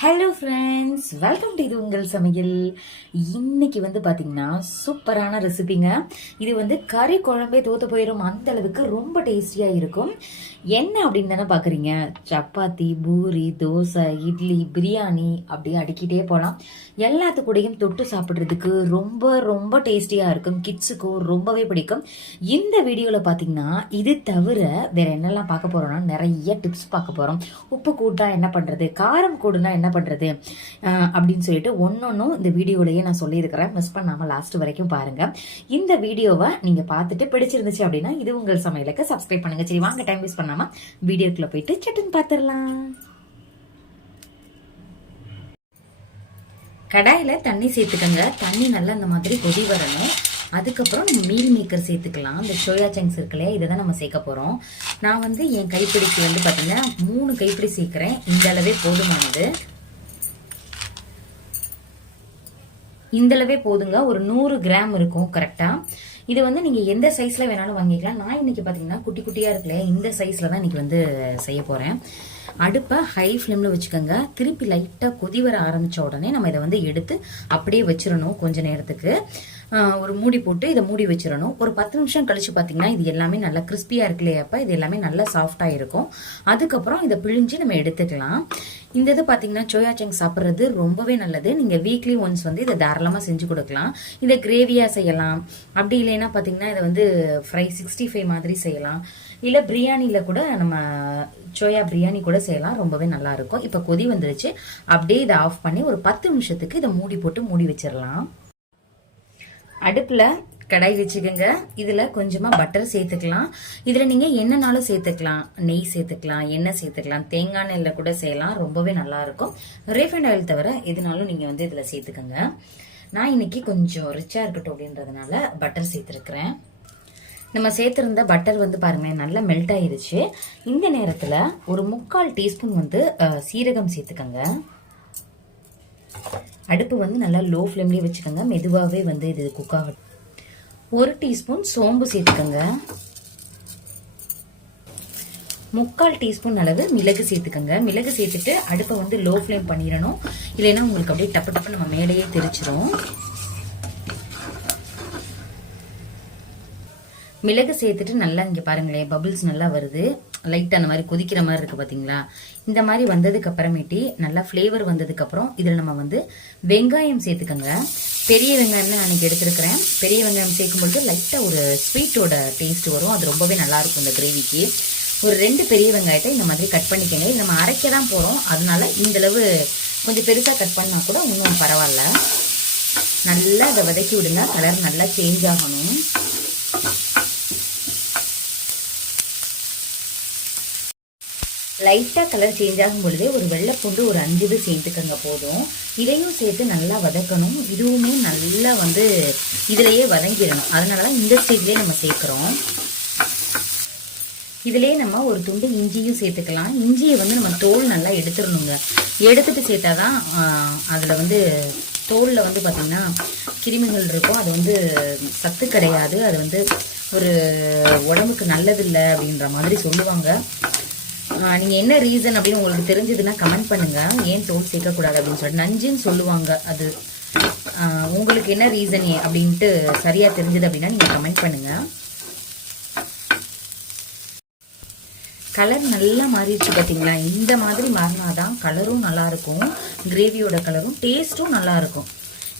Hello friends welcome to இது உங்கள் சமையல். இன்னைக்கு வந்து பார்த்தீங்கன்னா சூப்பரான ரெசிபிங்க இது வந்து கறி குழம்பே தோத்து போயிடும் அந்த அளவுக்கு ரொம்ப டேஸ்டியாக இருக்கும். என்ன அப்படின்னு தானே பார்க்குறீங்க சப்பாத்தி பூரி தோசை இட்லி பிரியாணி அப்படியே அடிக்கிட்டே போகலாம் எல்லாத்து கூடயும் தொட்டு சாப்பிட்றதுக்கு ரொம்ப ரொம்ப டேஸ்டியாக இருக்கும். கிட்ஸுக்கும் ரொம்பவே பிடிக்கும். இந்த வீடியோவில் பார்த்தீங்கன்னா இது தவிர வேற என்னெல்லாம் பார்க்க போகிறோம்னா நிறைய டிப்ஸ் பார்க்க போகிறோம் உப்பு கூட்டா என்ன பண்ணுறது காரம் கூடுனா என்ன பண்ணுறது அப்படின்னு சொல்லிட்டு ஒன்னொன்னும் இந்த வீடியோலயே நான் சொல்லியிருக்கிறேன். மிஸ் பண்ணாமல் லாஸ்ட் வரைக்கும் பாருங்கள் இந்த வீடியோவை நீங்கள் பார்த்துட்டு பிடிச்சிருந்துச்சு அப்படின்னா இது உங்கள் சமையலுக்கு சப்ஸ்கிரைப் பண்ணுங்க. சரி வாங்க டைம் வேஸ்ட் பண்ணாமல் வீடியோக்குள்ளே போயிட்டு சட்டுன்னு பார்த்துடலாம் கடாயில் தண்ணி சேர்த்துக்கங்க. தண்ணி நல்லா இந்த மாதிரி கொதி வரணும். அதுக்கப்புறம் நம்ம மீல் மேக்கர் சேர்த்துக்கலாம். இந்த சோயா சங்க்ஸ் இருக்குல்லையா இதை தான் நம்ம சேர்க்க போகிறோம் நான் வந்து என் கைப்பிடிக்கு வந்து பார்த்தீங்கன்னா மூணு கைப்பிடி சேர்க்குறேன். இந்த அளவே போதுமானது. இந்தளவே போதுங்க. ஒரு நூறு கிராம் இருக்கும் கரெக்டாக இது வந்து நீங்கள் எந்த சைஸில் வேணாலும் வாங்கிக்கலாம். நான் இன்னைக்கு பார்த்தீங்கன்னா குட்டி குட்டியாக இருக்குல்ல இந்த சைஸில் தான் இன்னைக்கு வந்து செய்ய போகிறேன் அடுப்பை ஹை ஃப்ளேமில் வச்சுக்கோங்க. திருப்பி லைட்டாக கொதி வர ஆரம்பித்த உடனே நம்ம இதை வந்து எடுத்து அப்படியே வச்சிடணும் கொஞ்ச நேரத்துக்கு. ஒரு மூடி போட்டு இதை மூடி வச்சிடணும். ஒரு பத்து நிமிஷம் கழிச்சு பார்த்தீங்கன்னா இது எல்லாமே நல்லா கிறிஸ்பியாக இருக்கு அப்போ இது எல்லாமே நல்லா சாஃப்டாக இருக்கும். அதுக்கப்புறம் இதை பிழிஞ்சு நம்ம எடுத்துக்கலாம். இந்த இது பார்த்தீங்கன்னா சோயா சங்க் சாப்பிட்றது ரொம்பவே நல்லது. நீங்கள் வீக்லி ஒன்ஸ் வந்து இதை தாராளமாக செஞ்சு கொடுக்கலாம். இதை கிரேவியாக செய்யலாம். அப்படி இல்லைன்னா பார்த்தீங்கன்னா இதை வந்து ஃப்ரை சிக்ஸ்டி ஃபைவ் மாதிரி செய்யலாம். இல்லை பிரியாணியில் கூட நம்ம சோயா பிரியாணி கூட செய்யலாம். ரொம்பவே நல்லாயிருக்கும் இப்போ கொதி வந்துருச்சு. அப்படியே இதை ஆஃப் பண்ணி ஒரு பத்து நிமிஷத்துக்கு இதை மூடி போட்டு மூடி வச்சிடலாம். அடுப்பில் கடாய் வச்சுக்கோங்க. இதில் கொஞ்சமாக பட்டர் சேர்த்துக்கலாம். இதில் நீங்கள் என்னனாலும் சேர்த்துக்கலாம். நெய் சேர்த்துக்கலாம் எண்ணெய் சேர்த்துக்கலாம் தேங்காய் நெல்லில் கூட செய்யலாம். ரொம்பவே நல்லா இருக்கும். ரீஃபைண்ட் ஆயில் தவிர எதுனாலும் நீங்கள் வந்து இதில் சேர்த்துக்கோங்க. நான் இன்னைக்கு கொஞ்சம் ரிச்சாக இருக்கட்டும் அப்படின்றதுனால பட்டர் சேர்த்துருக்குறேன். நம்ம சேர்த்துருந்த பட்டர் வந்து பாருங்கள் நல்லா மெல்ட் ஆயிருச்சு. இந்த நேரத்தில் ஒரு முக்கால் டீஸ்பூன் வந்து சீரகம் சேர்த்துக்கோங்க. அடுப்பு வந்து நல்லா லோ ஃப்ளேம்லேயே வச்சுக்கோங்க. மெதுவாகவே வந்து இது குக் ஆகட்டும். ஒரு டீஸ்பூன் சோம்பு சேர்த்துக்கோங்க. முக்கால் டீஸ்பூன் அளவு மிளகு சேர்த்துக்கோங்க. மிளகு சேர்த்துட்டு அடுப்பை வந்து லோ ஃப்ளேம் பண்ணிடணும். இல்லைன்னா உங்களுக்கு அப்படியே டப்பு டப்பு நம்ம மேலேயே தெரிச்சிரும். மிளகு சேர்த்துட்டு நல்லா இங்கே பாருங்களேன் பபுள்ஸ் நல்லா வருது. லைட்டாக அந்த மாதிரி கொதிக்கிற மாதிரி இருக்குது பார்த்தீங்களா இந்த மாதிரி வந்ததுக்கு அப்புறமேட்டி நல்லா ஃப்ளேவர் வந்ததுக்கப்புறம் இதில் நம்ம வந்து வெங்காயம் சேர்த்துக்கோங்க. பெரிய வெங்காயம் தான் நான் எடுத்துருக்கிறேன். பெரிய வெங்காயம் சேர்க்கும்பொழுது லைட்டாக ஒரு ஸ்வீட்டோட டேஸ்ட் வரும். அது ரொம்பவே நல்லாயிருக்கும் இந்த கிரேவிக்கு ஒரு ரெண்டு பெரிய வெங்காயத்தை இந்த மாதிரி கட் பண்ணிக்கோங்க. இது நம்ம அரைக்க தான் போகிறோம் அதனால இந்தளவு கொஞ்சம் பெருசாக கட் பண்ணால் கூட இன்னும் பரவாயில்ல. நல்லா அதை வதக்கி விடுங்க. கலர் நல்லா சேஞ்ச் ஆகணும். லைட்டாக கலர் சேஞ்ச் ஆகும் பொழுதே ஒரு வெள்ளைப்பூண்டு ஒரு அஞ்சு இது சேர்த்துக்கங்க போதும். இதையும் சேர்த்து நல்லா வதக்கணும். இதுவுமே நல்லா வந்து இதிலையே வதங்கிடணும். அதனால தான் இந்த ஸ்டேஜ்லேயே நம்ம சேர்க்குறோம். இதுலேயே நம்ம ஒரு துண்டு இஞ்சியும் சேர்த்துக்கலாம். இஞ்சியை வந்து நம்ம தோல் நல்லா எடுத்துடணுங்க. எடுத்துட்டு சேர்த்தாதான் அதில் வந்து தோலில் வந்து பார்த்திங்கன்னா கிருமிகள் இருக்கும் அது வந்து சத்து கிடையாது. அது வந்து ஒரு உடம்புக்கு நல்லதில்லை அப்படின்ற மாதிரி சொல்லுவாங்க. நீங்கள் நீங்க என்ன ரீசன் அப்படின்னு உங்களுக்கு தெரிஞ்சதுன்னா கமெண்ட் பண்ணுங்க. ஏன் தோல் சேர்க்கக்கூடாது அப்படின்னு சொல்லிட்டு. நஞ்சுன்னு சொல்லுவாங்க அது. உங்களுக்கு என்ன ரீசன் அப்படின்ட்டு சரியாக தெரிஞ்சது அப்படின்னா நீங்கள் கமெண்ட் பண்ணுங்க. கலர் நல்லா மாறிடுச்சு பார்த்தீங்களா இந்த மாதிரி மாறினாதான் கலரும் நல்லா இருக்கும் கிரேவியோட கலரும் டேஸ்ட்டும் நல்லா இருக்கும்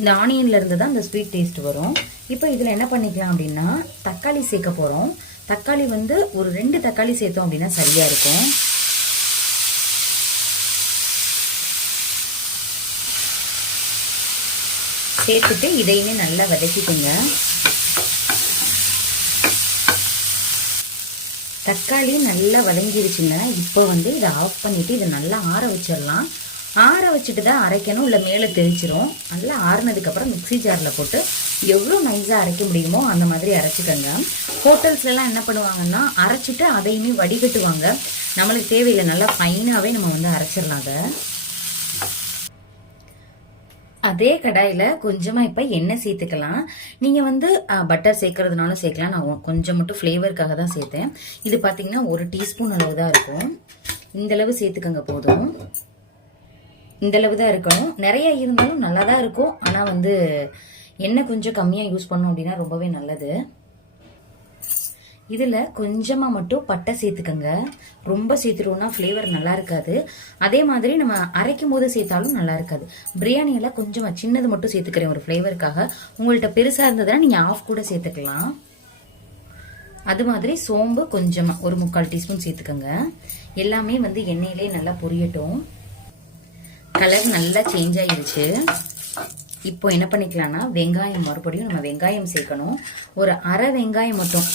இந்த ஆனியன்ல இருந்து தான் இந்த ஸ்வீட் டேஸ்ட் வரும். இப்போ இதில் என்ன பண்ணிக்கலாம் அப்படின்னா தக்காளி சேர்க்க போகிறோம் தக்காளி வந்து ஒரு ரெண்டு தக்காளி சேர்த்தோம் அப்படின்னா சரியாக இருக்கும். சேர்த்துட்டு இதையுமே நல்லா வதக்கிக்கோங்க. தக்காளி நல்லா வதங்கிருச்சுங்க இப்போ வந்து இதை ஆஃப் பண்ணிவிட்டு இதை நல்லா ஆற வச்சிடலாம். ஆற வச்சுட்டு தான் அரைக்கணும் இல்லை மேலே தெரிச்சிரும் நல்லா ஆறுனதுக்கப்புறம் மிக்ஸி ஜாரில் போட்டு எவ்வளோ நைஸாக அரைக்க முடியுமோ அந்த மாதிரி அரைச்சிக்கோங்க. ஹோட்டல்ஸ்லலாம் என்ன பண்ணுவாங்கன்னா அரைச்சிட்டு அதையுமே வடிகட்டுவாங்க. நம்மளுக்கு தேவையில்லை நல்லா ஃபைனாகவே நம்ம வந்து அரைச்சிடலாம் அதை. அதே கடாயில் கொஞ்சமாக இப்போ எண்ணெய் சேர்த்துக்கலாம். நீங்கள் வந்து பட்டர் சேர்க்கறதுனாலும் சேர்க்கலாம். நான் கொஞ்சம் மட்டும் ஃப்ளேவருக்காக தான் சேர்த்தேன். இது பார்த்தீங்கன்னா ஒரு டீஸ்பூன் அளவு தான் இருக்கும். இந்த அளவு சேர்த்துக்கங்க போதும். இந்த அளவு தான் இருக்கணும். நிறைய இருந்தாலும் நல்லா தான் இருக்கும். ஆனால் வந்து எண்ணெய் கொஞ்சம் கம்மியாக யூஸ் பண்ணோம் அப்படின்னா ரொம்பவே நல்லது. இதில் கொஞ்சமாக மட்டும் பட்டை சேர்த்துக்கங்க. ரொம்ப சேர்த்துட்டோம்னா ஃப்ளேவர் நல்லா இருக்காது. அதே மாதிரி நம்ம அரைக்கும் போது சேர்த்தாலும் நல்லா இருக்காது. பிரியாணியில் கொஞ்சமாக சின்னது மட்டும் சேர்த்துக்கிறேன் ஒரு ஃப்ளேவருக்காக உங்கள்கிட்ட பெருசாக இருந்ததுன்னா நீங்கள் ஆஃப் கூட சேர்த்துக்கலாம். அது மாதிரி சோம்பு கொஞ்சமாக ஒரு முக்கால் டீஸ்பூன் சேர்த்துக்கோங்க. எல்லாமே வந்து எண்ணெயிலே நல்லா பொரியட்டும். கலர் நல்லா சேஞ்ச் ஆயிடுச்சு இப்போ என்ன பண்ணிக்கலாம்னா வெங்காயம் மறுபடியும் நம்ம வெங்காயம் சேர்க்கணும். ஒரு அரை வெங்காயம் மட்டும்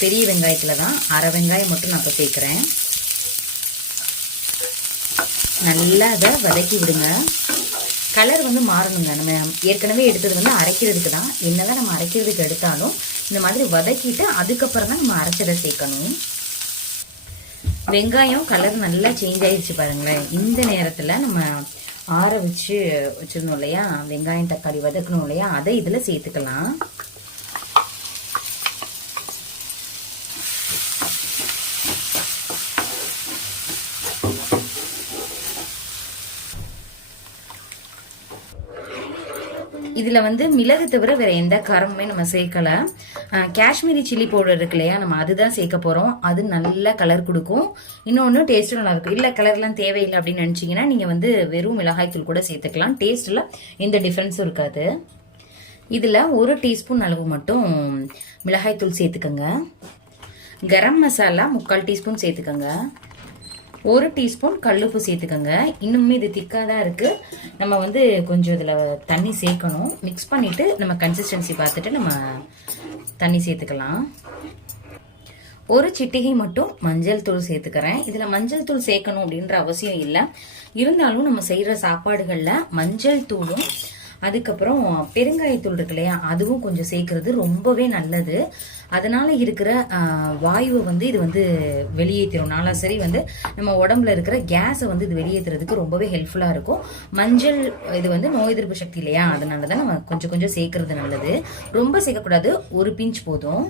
பெரிய வெங்காயத்தில் தான் அரை வெங்காயம் மட்டும் நான் இப்போ சேர்க்குறேன். நல்லா அதை வதக்கி விடுங்க. கலர் வந்து மாறணுங்க. நம்ம ஏற்கனவே எடுத்தது வந்து அரைக்கிறதுக்கு தான். என்னதான் நம்ம அரைக்கிறதுக்கு எடுத்தாலும் இந்த மாதிரி வதக்கிட்டு அதுக்கப்புறம் தான் நம்ம அரைச்சதை சேர்க்கணும். வெங்காயம் கலர் நல்லா சேஞ்ச் ஆயிடுச்சு பாருங்களேன். இந்த நேரத்தில் நம்ம ஆற வச்சு வச்சுருந்தோம் இல்லையா? வெங்காயம் தக்காளி வதக்கணும் இல்லையா? அதை இதில் சேர்த்துக்கலாம். இதில் வந்து மிளகு தவிர வேறு எந்த காரமுமே நம்ம சேர்க்கலை. காஷ்மீரி சில்லி பவுடர் இருக்கு இல்லையா நம்ம அதுதான் சேர்க்க போகிறோம் அது நல்ல கலர் கொடுக்கும். இன்னொன்று டேஸ்ட்டும் நல்லாயிருக்கும் இல்லை கலர்லாம் தேவையில்லை அப்படின்னு நினச்சிங்கன்னா நீங்கள் வந்து வெறும் மிளகாய் தூள் கூட சேர்த்துக்கலாம். டேஸ்ட்டில் எந்த டிஃப்ரென்ஸும் இருக்காது. இதில் ஒரு டீஸ்பூன் அளவு மட்டும் மிளகாய் தூள் சேர்த்துக்கோங்க. கரம் மசாலா முக்கால் டீஸ்பூன் சேர்த்துக்கோங்க. ஒரு டீஸ்பூன் கல்லுப்பு சேர்த்துக்கோங்க. இன்னுமே இது திக்காக தான் இருக்குது நம்ம வந்து கொஞ்சம் இதில் தண்ணி சேர்க்கணும். மிக்ஸ் பண்ணிவிட்டு நம்ம கன்சிஸ்டன்சி பார்த்துட்டு நம்ம தண்ணி சேர்த்துக்கலாம். ஒரு சிட்டிகை மட்டும் மஞ்சள் தூள் சேர்த்துக்கிறேன். இதில் மஞ்சள் தூள் சேர்க்கணும் அப்படின்ற அவசியம் இல்லை. இருந்தாலும் நம்ம செய்கிற சாப்பாடுகளில் மஞ்சள் தூளும் அதுக்கப்புறம் பெருங்காயத்தூள் இருக்கு இல்லையா அதுவும் கொஞ்சம் சேர்க்கறது ரொம்பவே நல்லது. அதனால இருக்கிற வாயுவை வந்து இது வந்து வெளியேற்றிடும் நாளா சரி வந்து நம்ம உடம்புல இருக்கிற கேஸை வந்து இது வெளியேற்றுறதுக்கு ரொம்பவே ஹெல்ப்ஃபுல்லாக இருக்கும். மஞ்சள் இது வந்து நோய் எதிர்ப்பு சக்தி இல்லையா அதனால தான் நம்ம கொஞ்சம் கொஞ்சம் சேர்க்கறது நல்லது. ரொம்ப சேர்க்கக்கூடாது. ஒரு பிஞ்ச் போதும்.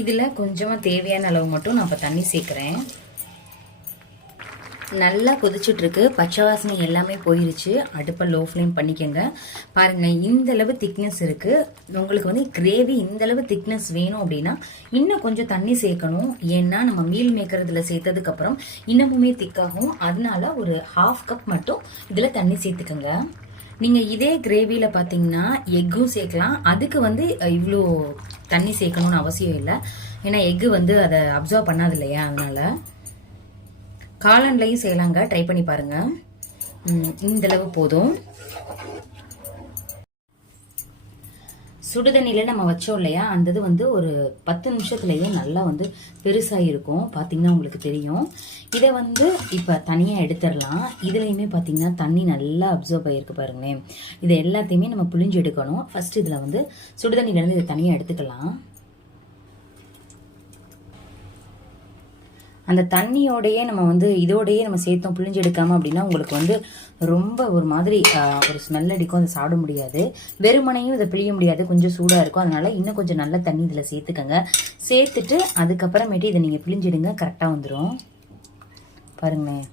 இதில் கொஞ்சமாக தேவையான அளவு மட்டும் நான் இப்போ தண்ணி சேர்க்குறேன். நல்லா கொதிச்சுட்ருக்கு. பச்சை வாசனை எல்லாமே போயிருச்சு. அடுப்பை லோ ஃப்ளேம் பண்ணிக்கோங்க. பாருங்கள் இந்த அளவு திக்னஸ் இருக்குது உங்களுக்கு வந்து கிரேவி இந்தளவு திக்னஸ் வேணும் அப்படின்னா இன்னும் கொஞ்சம் தண்ணி சேர்க்கணும். ஏன்னா நம்ம மீல் மேக்கர் இதில் இன்னமுமே திக்காகும் அதனால ஒரு ஹாஃப் கப் மட்டும் இதில் தண்ணி சேர்த்துக்கோங்க. நீங்கள் இதே கிரேவியில் பார்த்தீங்கன்னா எக்கும் சேர்க்கலாம். அதுக்கு வந்து இவ்வளோ தண்ணி சேர்க்கணும்னு அவசியம் இல்லை. ஏன்னா எக்கு வந்து அதை அப்சர்வ் பண்ணாது இல்லையா? அதனால். காளான்லையும் செய்யலாங்க. ட்ரை பண்ணி பாருங்க. இந்தளவு இந்த அளவு போதும். சுடுதண்ணியில் நம்ம வச்சோம் இல்லையா? அந்த இது வந்து ஒரு பத்து நிமிஷத்துலேயே நல்லா வந்து பெருசாக இருக்கும் பார்த்தீங்கன்னா உங்களுக்கு தெரியும். இதை வந்து இப்போ தனியாக எடுத்துடலாம். இதுலேயுமே பார்த்தீங்கன்னா தண்ணி நல்லா அப்சர்வ் ஆகிருக்கு பாருங்களேன். இதை எல்லாத்தையுமே நம்ம புழிஞ்சு எடுக்கணும். ஃபஸ்ட்டு இதில் வந்து சுடுதண்ணிலேருந்து இதை தனியாக எடுத்துக்கலாம். அந்த தண்ணியோடையே நம்ம வந்து இதோடையே நம்ம சேர்த்தோம் புளிஞ்சு எடுக்காமல் அப்படின்னா உங்களுக்கு வந்து ரொம்ப ஒரு மாதிரி ஒரு ஸ்மெல் அடிக்கும். அதை சாப்பிட முடியாது. வெறுமனையும் இதை பிழிய முடியாது. கொஞ்சம் சூடாக இருக்கும். அதனால இன்னும் கொஞ்சம் நல்ல தண்ணி இதில் சேர்த்துக்கங்க. சேர்த்துட்டு அதுக்கப்புறமேட்டு இதை நீங்கள் பிழிஞ்சிடுங்க. கரெக்டாக வந்துடும் பாருங்களேன்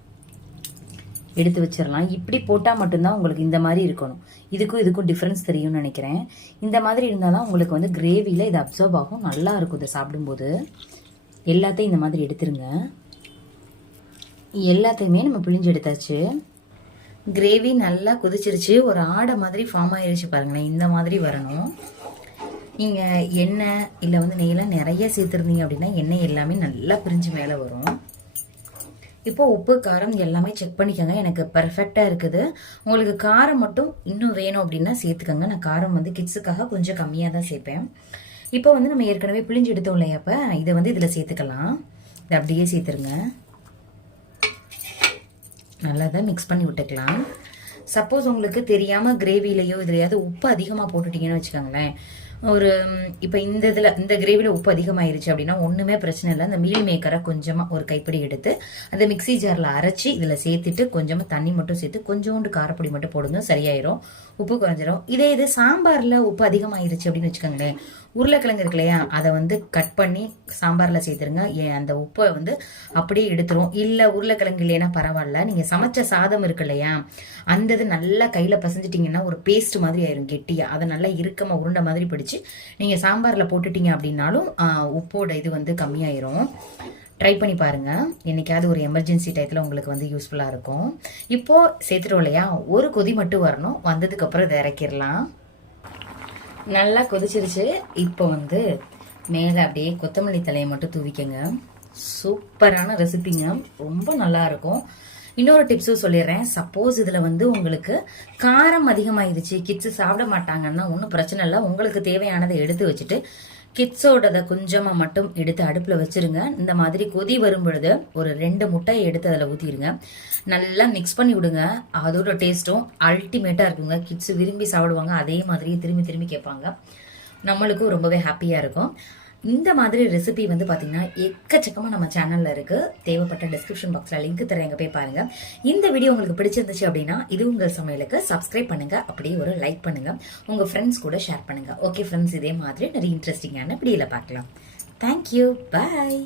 எடுத்து வச்சிடலாம். இப்படி போட்டால் மட்டும்தான் உங்களுக்கு இந்த மாதிரி இருக்கணும். இதுக்கும் இதுக்கும் டிஃப்ரென்ஸ் தெரியும்னு நினைக்கிறேன். இந்த மாதிரி இருந்தாலும் உங்களுக்கு வந்து கிரேவியில் இது அப்சர்வ் ஆகும். நல்லா இருக்கும் இதை சாப்பிடும்போது. எல்லாத்தையும் இந்த மாதிரி எடுத்துருங்க. எல்லாத்தையுமே நம்ம பிழிஞ்சு எடுத்தாச்சு. கிரேவி நல்லா கொதிச்சிருச்சு. ஒரு ஆடை மாதிரி ஃபார்ம் ஆயிருச்சு பாருங்களேன். இந்த மாதிரி வரணும். நீங்கள் எண்ணெய் இல்லை வந்து நெய்யெல்லாம் நிறைய சேர்த்துருந்தீங்க அப்படின்னா எண்ணெய் எல்லாமே நல்லா பிரிஞ்சு மேலே வரும். இப்போ உப்பு காரம் எல்லாமே செக் பண்ணிக்கோங்க. எனக்கு பர்ஃபெக்டாக இருக்குது. உங்களுக்கு காரம் மட்டும் இன்னும் வேணும் அப்படின்னா சேர்த்துக்கோங்க. நான் காரம் வந்து கிட்ஸுக்காக கொஞ்சம் கம்மியாக தான் சேர்ப்பேன். இப்போ வந்து நம்ம ஏற்கனவே பிழிஞ்சு எடுத்தோம் இல்லையா அப்போ? இதை வந்து இதில் சேர்த்துக்கலாம். இதை அப்படியே சேர்த்துருங்க. நல்லா தான் மிக்ஸ் பண்ணி விட்டுக்கலாம். சப்போஸ் உங்களுக்கு தெரியாமல் கிரேவிலையோ இதுலையாவது உப்பு அதிகமாக போட்டுட்டீங்கன்னு வச்சுக்கோங்களேன். ஒரு இப்போ இந்த இதில் இந்த கிரேவியில் உப்பு அதிகமாயிருச்சு அப்படின்னா ஒன்றுமே பிரச்சனை இல்லை. அந்த மீல் மேக்கரை கொஞ்சமாக ஒரு கைப்பிடி எடுத்து அந்த மிக்ஸி ஜாரில் அரைச்சி இதில் சேர்த்துட்டு கொஞ்சமாக தண்ணி மட்டும் சேர்த்து கொஞ்சோண்டு காரப்பொடி மட்டும் போடுங்க. சரியாயிரும். உப்பு குறைஞ்சிரும். இதே இது சாம்பாரில் உப்பு அதிகமாயிருச்சு அப்படின்னு வச்சுக்கோங்களேன். உருளைக்கிழங்கு இருக்கு இல்லையா? அதை வந்து கட் பண்ணி சாம்பாரில் சேர்த்துருங்க. ஏன் அந்த உப்பை வந்து அப்படியே எடுத்துரும் இல்லை உருளைக்கிழங்கு இல்லைன்னா பரவாயில்ல. நீங்கள் சமைச்ச சாதம் இருக்கு இல்லையா? அந்த இது நல்லா கையில் பசஞ்சிட்டிங்கன்னா ஒரு பேஸ்ட் மாதிரி ஆயிரும் கெட்டியாக அதை நல்லா இறுக்கமாக உருண்டை மாதிரி பிடிச்சி நீங்கள் சாம்பாரில் போட்டுட்டீங்க அப்படின்னாலும் உப்போட இது வந்து கம்மியாயிரும். ட்ரை பண்ணி பாருங்க. என்றைக்காவது ஒரு எமர்ஜென்சி டயத்தில் உங்களுக்கு வந்து யூஸ்ஃபுல்லாக இருக்கும். இப்போது சேர்த்துட்டோம் இல்லையா? ஒரு கொதி மட்டும் வரணும். வந்ததுக்கப்புறம் இதை இறக்கிடலாம். நல்லா கொதிச்சிருச்சு. இப்போ வந்து மேலே அப்படியே கொத்தமல்லி தலையை மட்டும் தூவிக்கங்க. சூப்பரான ரெசிபிங்க. ரொம்ப நல்லா இருக்கும். இன்னொரு டிப்ஸும் சொல்லிடுறேன். சப்போஸ் இதில் வந்து உங்களுக்கு காரம் அதிகமாகிடுச்சு கிட்ஸு சாப்பிட மாட்டாங்கன்னா ஒன்றும் பிரச்சனை இல்லை. உங்களுக்கு தேவையானதை எடுத்து வச்சுட்டு கிட்ஸோடத கொஞ்சமாக மட்டும் எடுத்து அடுப்பில் வச்சிருங்க. இந்த மாதிரி கொதி வரும் பொழுது ஒரு ரெண்டு முட்டையை எடுத்து அதில் ஊற்றிடுங்க நல்லா மிக்ஸ் பண்ணி விடுங்க. அதோட டேஸ்ட்டும் அல்டிமேட்டாக இருக்குங்க. கிட்ஸ் விரும்பி சாப்பிடுவாங்க. அதே மாதிரியே திரும்பி திரும்பி கேட்பாங்க. நம்மளுக்கும் ரொம்பவே ஹாப்பியாக இருக்கும். இந்த மாதிரி ரெசிபி வந்து பார்த்தீங்கன்னா எக்கச்சக்கமாக நம்ம சேனலில் இருக்குது தேவைப்பட்ட டிஸ்கிரிப்ஷன் பாக்ஸில் லிங்க் தரேன் எங்கே போய் பாருங்கள் இந்த வீடியோ உங்களுக்கு பிடிச்சிருந்துச்சு அப்படின்னா இது உங்கள் சமையலுக்கு சப்ஸ்கிரைப் பண்ணுங்கள் அப்படியே ஒரு லைக் பண்ணுங்கள் உங்கள் ஃப்ரெண்ட்ஸ் கூட ஷேர் பண்ணுங்கள் ஓகே ஃப்ரெண்ட்ஸ் இதே மாதிரி நிறைய இன்ட்ரெஸ்டிங்கான வீடியோவில் பார்க்கலாம். Thank you bye